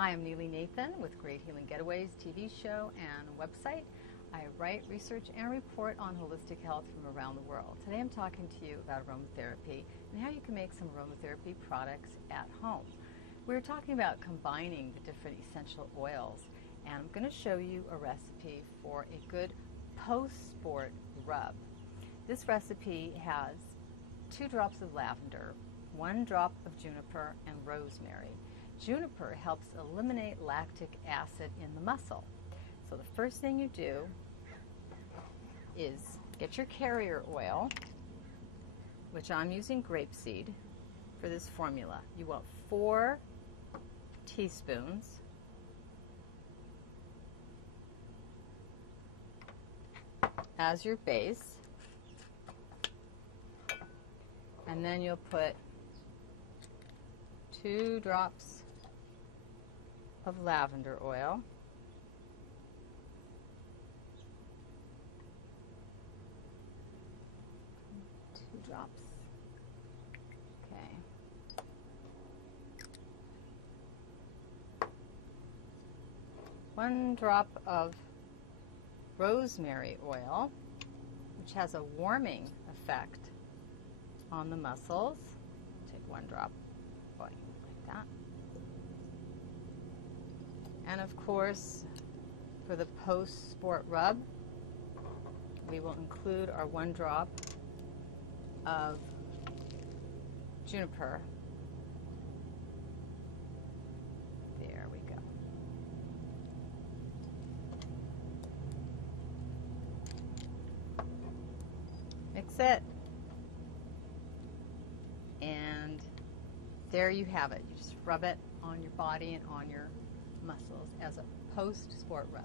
Hi, I'm Neely Nathan with Great Healing Getaways TV show and website. I write, research, and report on holistic health from around the world. Today I'm talking to you about aromatherapy and how you can make some aromatherapy products at home. We're talking about combining the different essential oils, and I'm going to show you a recipe for a good post-sport rub. This recipe has 2 drops of lavender, 1 drop of juniper, and rosemary. Juniper helps eliminate lactic acid in the muscle. So the first thing you do is get your carrier oil, which I'm using grapeseed for this formula. You want 4 teaspoons. As your base. And then you'll put 2 drops of lavender oil. Two drops. Okay. One drop of rosemary oil, which has a warming effect on the muscles. Take 1 drop, like that. And of course, for the post-sport rub, we will include our 1 drop of juniper. There we go. Mix it. And there you have it. You just rub it on your body and on your muscles as a post-sport rub.